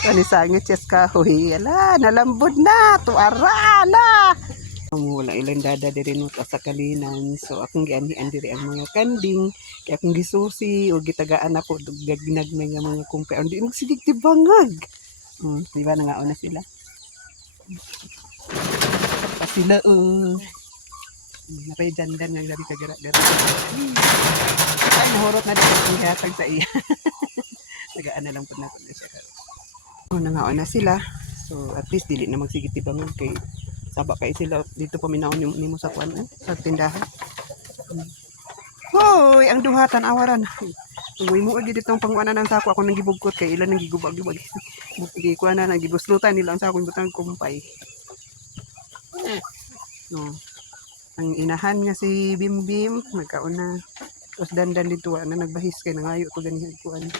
Kanisangit yes kahoy. Ala, nalambod na. Tuara, ala. Wala ilang dada diri no sa kalinan. So akong gianhian diri ang mga kanding. Kaya akong gisusi o gitagaan ako gagnag nga mga kumpay. Hindi magsigig tibangag. Di ba nangauna sila? Pa sila napay jandan nga gabi kagara-gara. Ay nahurot na dito ang hatag sa iya. Tagaan na lang po na siya. Nangauna sila. So at least dili na magsigig tibangag kay saba kay sila dito pa minaon nimo sa kuan sa tindahan. Hoy, ang duhatan awaran. Uy mo agi ditong panguanan ng sako ako nang gibugkot kay ilan nang gigubag-gubag. Buti ko na nang gibuslutan nila ang sako butang kumpay. No. Ang inahan nga si Bimbim nagkauna. Tapos dandan dito na nagbahis kay nangayo to ganihan kuan.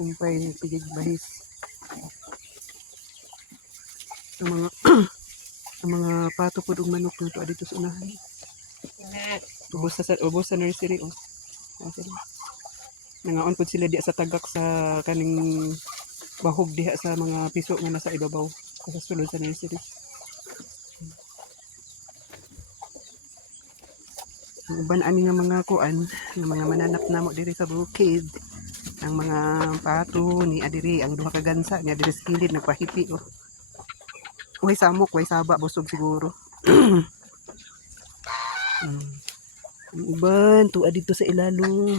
Kumpay nagsigig bahis. Ang mga pato po ng manok na to dito sa unahan. Ubos sa nursery oh. Nangaon po sila diya sa tagak sa kaning bahog diha sa mga piso nga nasa ibabaw sa sulod sa nursery. Ang uban ani nga mga kuan, nga mga mananap namo diri sa bukid. Ang mga pato ni adiri ang duha ka gansa ni adiri sa kilid nagpahipi oh. Way samok, way saba, busog siguro. Ang uban, tuwa dito sa ilalong.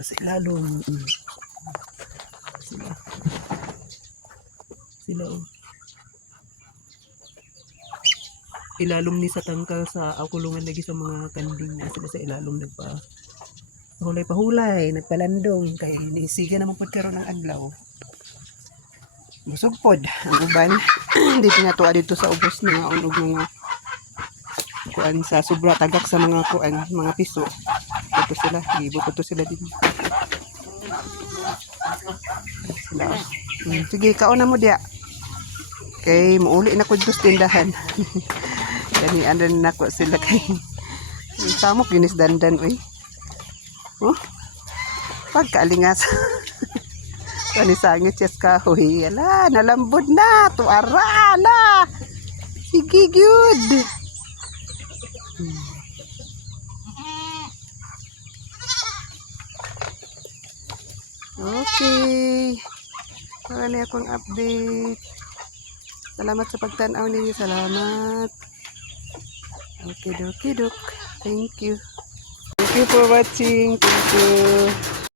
Sa ilalong. Sila oh. Ilalong ni sa tangkal sa kulungan lagi sa mga kanding na sila sa ilalong hulay, nagpalandong. Kaya inisiga naman po karon ng adlaw. Busog pod ang uban. Dito na tuwa dito sa ubos na nga unog mga kuan sa sobra tagak sa mga kuan, mga piso. Ito sila, gibuto to sila din. Sila. Sige, kauna mo dia. Okay, muuli na ko dito sa tindahan. Dani andan nako sila kay. Samok ginis dandan oy. Oh. Pagkaalingas. Kanisangit yes kahoy. Ala, nalambod na. Tuara, ala. Sige, good. Okay. Wala akong update. Salamat sa pagtanaw ninyo. Salamat. Okay, dok. Thank you. Thank you for watching. Thank you.